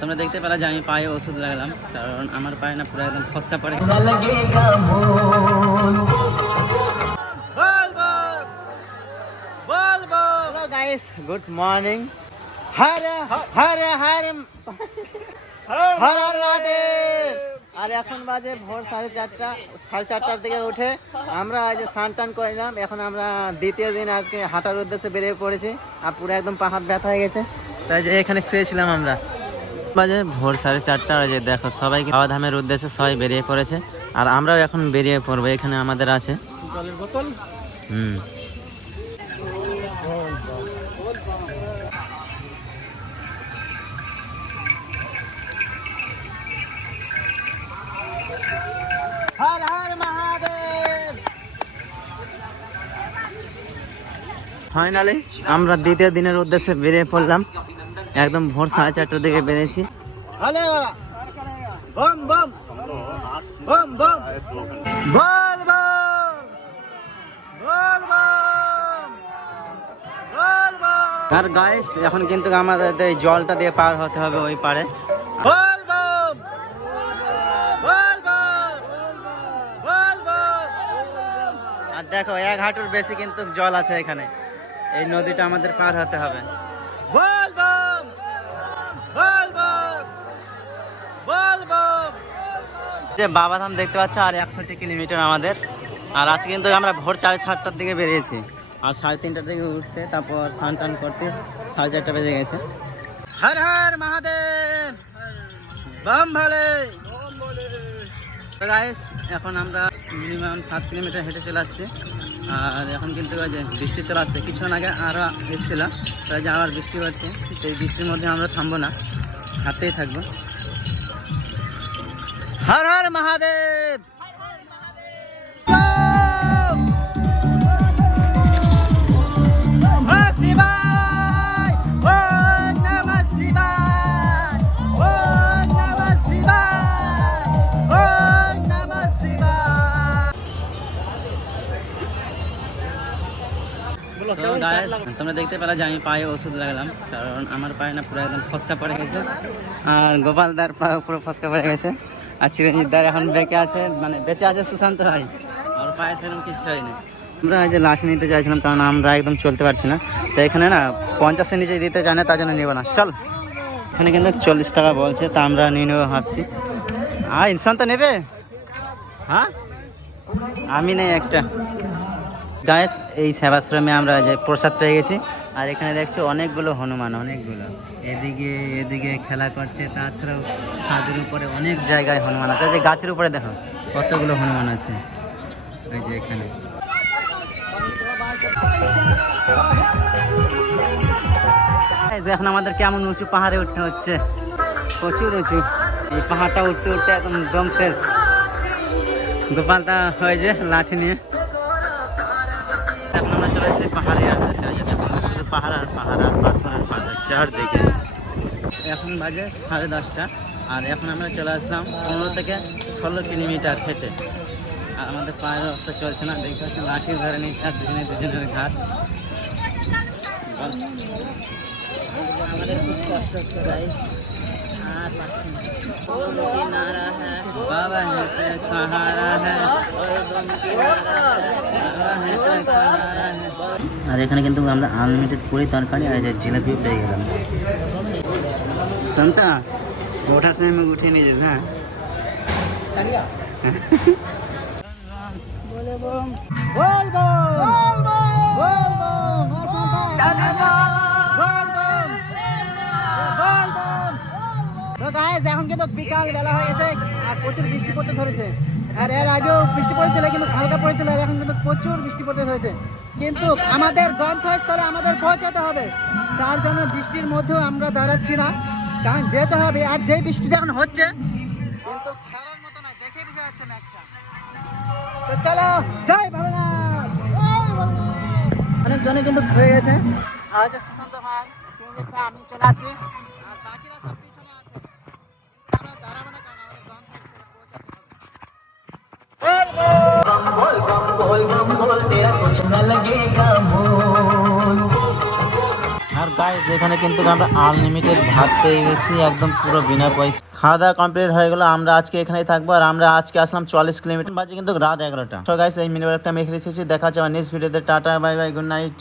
তোমরা দেখতে পেলা যে আমি পায়ে ওষুধ লাগালাম, কারণ আমার পায়ে না পুরো একদম ফসকা পড়ে। Good morning. হরে হরে হরে হর হর মহাদেব। আর এখন বাজে ভোর 4:30। 4:30টার দিকে উঠে আমরা আজ স্নান টান করলাম। এখন আমরা দ্বিতীয় দিন আজকে হাঁটার উদ্দেশ্যে বেরিয়ে পড়েছি। আর পুরো একদম পা হাত ব্যথা হয়ে গেছে, তাই যে এখানে শুয়েছিলাম আমরা। বাজে ভোর 4:30। আর যে দেখো সবাই বাবা ধামের উদ্দেশ্যে সবাই বেরিয়ে পড়েছে, আর আমরাও এখন বেরিয়ে পড়বো। এখানে আমাদের আছে জলের বোতল। হর হর মহাদেব। ফাইনালি আমরা দ্বিতীয় দিনের উদ্দেশ্যে বেরিয়ে পড়লাম। একদম ভোর 4:30টার দিকে বেরিয়েছি। হ্যালো বম বম বম বম বল বম বল বম বল বম। আর গাইস এখন কিন্তু আমাদের এই জলটা দিয়ে পার হতে হবে ওই পারে। বল বম বল বম বল বম। আর দেখো 1 হাঁটুর বেশি কিন্তু জল আছে এখানে। এই নদীটা আমাদের পার হতে হবে। বল বম বল বম বল বম। যে বাবাধাম দেখতে পাচ্ছ, আর 160 কিলোমিটার আমাদের। আর আজকে কিন্তু আমরা ভোর 4:30টার দিকে বেরিয়েছি, আর 3:30টার দিকে উঠতে, তারপর স্নান টান করতে 4:30 বেজে গেছে। হর হর মহাদেব বম ভোলে। গাইস এখন আমরা মিনিমাম 7 কিলোমিটার হেঁটে চলে আসছি। আর এখন কিন্তু বৃষ্টি চলে আসছে। কিছুক্ষণ আগে আরও এসেছিলাম, তাই যে আবার বৃষ্টি পড়ছে। সেই বৃষ্টির মধ্যে আমরা থামবো না, হাঁটতেই থাকবো। হর হর মহাদেব। তোমরা দেখতে পেলা যে আমি পায়ে ওষুধ লাগালাম, কারণ আমার পায়ে না পুরো একদম ফসকা পড়ে গেছে। আর গোপালদার পা পুরো ফসকা পড়ে গেছে। আর চিরঞ্জিতদার এখন বেঁকে আছে, মানে বেঁচে আছে সুশান্ত ভাই। আর পায়ে সেরকম কিছু হয়নি। আমরা এই যে লাঠি নিতে চাইছিলাম, কারণ আমরা একদম চলতে পারছি না। তো এখানে না 50-এর নিচে দিতে চায় না, তার জন্য নেবো না। চল, এখানে কিন্তু 40 টাকা বলছে, তা আমরা নিয়ে নেবো ভাবছি। আর ইনসান তো নেবে? হ্যাঁ, আমি নেই একটা। গাইস এই সেবাশ্রমে আমরা যে প্রসাদ পেয়ে গেছি। আর এখানে দেখছো অনেকগুলো হনুমান, অনেকগুলো এদিকে এদিকে খেলা করছে। তাছাড়াও ছাদের উপরে অনেক জায়গায় হনুমান আছে। যে গাছের উপরে দেখো কতগুলো হনুমান আছে, এই যে এখানে। এখন আমাদের কেমন উঁচু পাহাড়ে উঠতে হচ্ছে, প্রচুর উঁচু। এই পাহাড়টা উঠতে উঠতে একদম দম শেষ। গোপালদা হয়েছে লাঠি নিয়ে। এখন আমরা চলে এসেছি পাহাড়ে। পাহাড় আর পাহাড় আর পাথরের পাহাড় চারদিকে। এখন বাজে 10:30। আর এখন আমরা চলে আসলাম 15 থেকে 16 কিলোমিটার হেঁটে। আর আমাদের পায়ের অবস্থা চলছে না, দেখতে পাচ্ছেন লাঠি ধরে নিচ্ছে। আর দুজনের ঘাট। আমাদের খুব কষ্ট হচ্ছে গাইস। আর বাবা সাহারা হ্যাঁ। আর এখানে কিন্তু আমরা আনলিমিটেড পুরি তরকারি আর যে জিলাপিও পেয়ে গেলাম। সন্তা ওঠার সময় আমি উঠে নিয়ে যাবো। হ্যাঁ এখন কিন্তু বিকাল বেলা হয়ে গেছে, আর প্রচুর বৃষ্টি পড়তে ধরেছে। আর এর আগেও বৃষ্টি পড়েছিল, কিন্তু হালকা পড়েছিল। আর এখন কিন্তু প্রচুর বৃষ্টি পড়তে ধরেছে। কিন্তু আমাদের গন্তব্যস্থলে আমাদের পৌঁছাতে হবে, তার জন্য বৃষ্টির মধ্যেও আমরা দাঁড়াচ্ছি না, কারণ যেতে হবে। আর যে বৃষ্টিটা এখন হচ্ছে কিন্তু ছাড়ার মতো না, দেখে বুঝে যাচ্ছে না একটা। তো চলো যাই ভোলানাথ। অনেকজনে কিন্তু হয়ে গেছে। আর সুশান্ত ভাই, আমি চলে আসি, আর বাকিরা সব পিছনে আছে। আমরা দাঁড়াবো না, কারণ আমাদের গন্তব্যস্থলে পৌঁছাতে হবে। আর গাইস এখানে কিন্তু আমরা আনলিমিটেড ভাত পেয়ে গেছি একদম পুরো বিনা পয়সা। খাওয়া দাওয়া কমপ্লিট হয়ে গেল, আমরা আজকে এখানেই থাকবো। আর আমরা আজকে আসলাম 40 কিলোমিটার, বাজে কিন্তু রাত 11টা। তো গাইস এই মিনি ব্লগটা আমি এখানে শেষ করছি, দেখা হচ্ছে আমার নেক্সট ভিডিওতে। Tata bye bye, good night.